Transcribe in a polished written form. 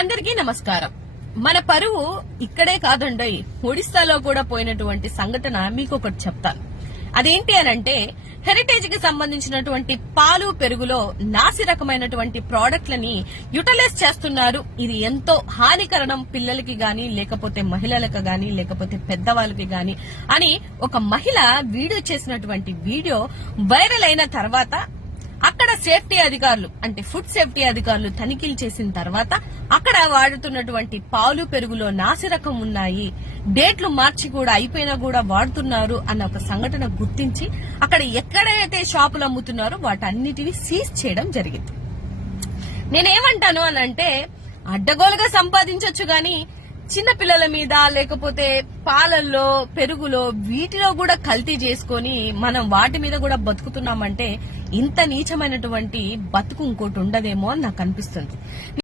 అందరికీ నమస్కారం. మన పరువు ఇక్కడే కాదండోయ్, ఒడిశాలో కూడా పోయినటువంటి సంఘటన మీకు ఒకటి చెప్తాను. అదేంటి అనంటే, హెరిటేజ్ కి సంబంధించినటువంటి పాలు పెరుగులో నాసి రకమైనటువంటి ప్రోడక్ట్లని యూటిలైజ్ చేస్తున్నారు. ఇది ఎంతో హానికరణం పిల్లలకి గాని, లేకపోతే మహిళలకు గాని, లేకపోతే పెద్దవాళ్ళకి గాని అని ఒక మహిళ వీడియో చేసినటువంటి వీడియో వైరల్ అయిన తర్వాత అక్కడ సేఫ్టీ అధికారులు అంటే ఫుడ్ సేఫ్టీ అధికారులు తనిఖీలు చేసిన తర్వాత అక్కడ వాడుతున్నటువంటి పాలు పెరుగులో నాసిరకం ఉన్నాయి, డేట్లు మార్చి కూడా అయిపోయినా కూడా వాడుతున్నారు అన్న ఒక సంఘటన గుర్తించి అక్కడ ఎక్కడైతే షాపులు అమ్ముతున్నారో వాటన్నిటిని సీజ్ చేయడం జరిగింది. నేనేమంటాను అనంటే, అడ్డగోలుగా సంపాదించొచ్చు గాని చిన్న పిల్లల మీద లేకపోతే పాలల్లో పెరుగులో వీటిలో కూడా కల్తీ చేసుకొని మనం వాటి మీద కూడా బతుకుతున్నామంటే ఇంత నీచమైనటువంటి బతుకు ఇంకోటి ఉండదేమో అని నాకు అనిపిస్తుంది.